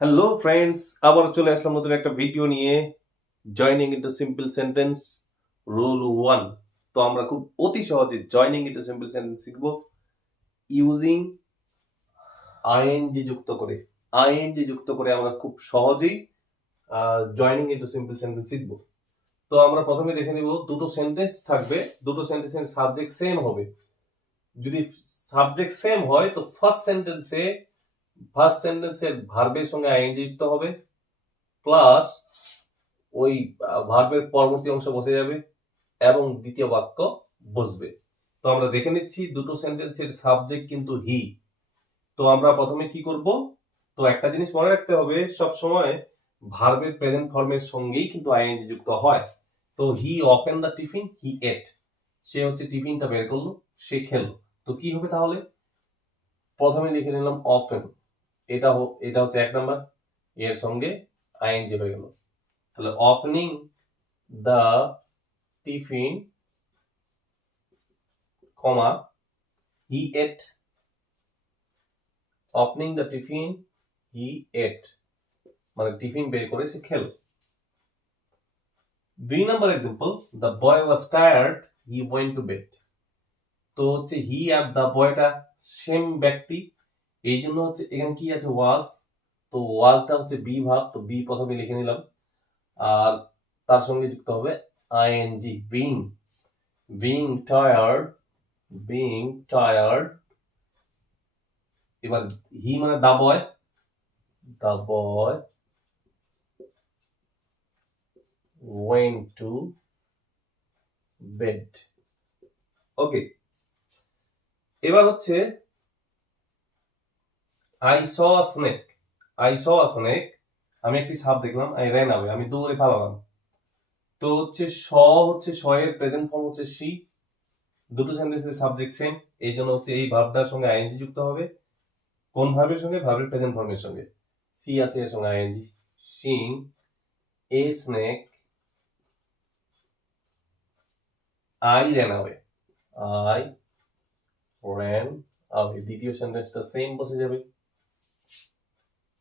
Hello friends, আবার চলে আসলাম নতুন একটা ভিডিও নিয়ে। Joining into simple sentence rule 1। তো আমরা খুব অতি সহজে জয়নিং ইনটু সিম্পল সেন্টেন্স শিখব ইউজিং আইএনজি যুক্ত করে। আইএনজি যুক্ত করে আমরা খুব সহজেই জয়নিং ইনটু সিম্পল সেন্টেন্স শিখব। তো আমরা প্রথমে দেখে নিব, দুটো সেন্টেন্স থাকবে, দুটো সেন্টেন্সের সাবজেক্ট সেম হবে। যদি সাবজেক্ট সেম হয় তো ফার্স্ট সেন্টেন্সের ভার্বের সঙ্গে আইএনজি যুক্ত হবে, প্লাস ওই ভার্বের পরবর্তী অংশ বসে যাবে এবং দ্বিতীয় বাক্য বসবে। তো আমরা দেখে নিচ্ছি দুটো সেন্টেন্সের সাবজেক্ট কিন্তু হি। তো আমরা প্রথমে কি করব, তো একটা জিনিস মনে রাখতে হবে, সব সময় ভার্বের প্রেজেন্ট ফর্মের সঙ্গেই কিন্তু আইএনজি যুক্ত হয়। তো হি ওপেন দ্য টিফিন, হি এট, সে হচ্ছে টিফিনটা বের করলো, সে খেলো। তো কি হবে তাহলে, প্রথমে লিখে নিলাম ওপেন, এটা হচ্ছে এক নাম্বার, এর সঙ্গে আইএনজি হয়ে গেল। তাহলে opening the tiffin, comma, he ate. Opening the tiffin, he ate. মানে টিফিন বের করে সে খেল। 2 নম্বর example, the boy was tired, he went to bed. তো হচ্ছে হি আর the বয়টা সেম ব্যক্তি, এই জন্য হচ্ছে এখানে কি আছে was, তো wasটা হচ্ছে বি ভাব, তো বি প্রথমে লিখে নিলাম, আর তার সঙ্গে যুক্ত হবে আইএনজি, being tired। এবার হি মানে the boy went to bed। ওকে, এবার হচ্ছে I saw a snake, আমি একটি সাপ দেখলাম, I ran away, আমি দৌড়ে পালালাম। তো হচ্ছে শ এর প্রেজেন্ট ফর্ম হচ্ছে she, দুটো সেন্টেন্সের সাবজেক্ট সেম, এই জন্য হচ্ছে এই ভার্বটার সঙ্গে আইএনজি যুক্ত হবে। কোন ভার্বের সঙ্গে? ভার্বের প্রেজেন্ট ফর্মের সঙ্গে। সি আছে এর সঙ্গে ING, sing a snake, I ran away, দ্বিতীয় সেন্টেন্সটা সেম বসে যাবে।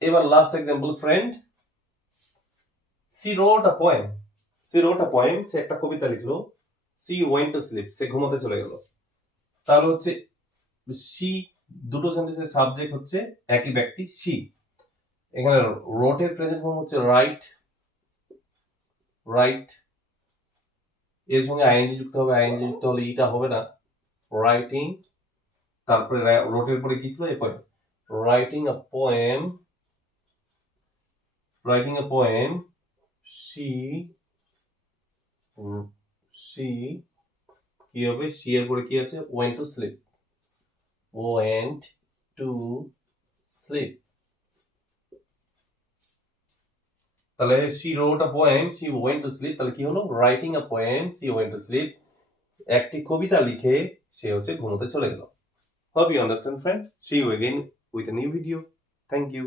এবার last example, friend she wrote a poem, সে একটা কবিতা লিখলো, she went to sleep, সে ঘুমোতে চলে গেল। তাহলে হচ্ছে she, দুটো সেন্টেন্সের সাবজেক্ট হচ্ছে একই ব্যক্তি she। এখানে wrote এর প্রেজেন্ট ফর্ম হচ্ছে রাইট, এর সঙ্গে আইএনজি যুক্ত হবে, আইএনজি যুক্ত হলে এটা হবে না, রাইটিং, তারপরে wrote এর পরে কি ছিল, এই poem, writing a poem, she কি হবে, she এর পরে কি আছে, went to sleep, তাহলে she wrote a poem, she went to sleep, তাহলে কি হলো, writing a poem, she went to sleep, একটি কবিতা লিখে সে হচ্ছে ঘুমোতে চলে গেল। Hope you understand, friends. See you again with a new video. Thank you.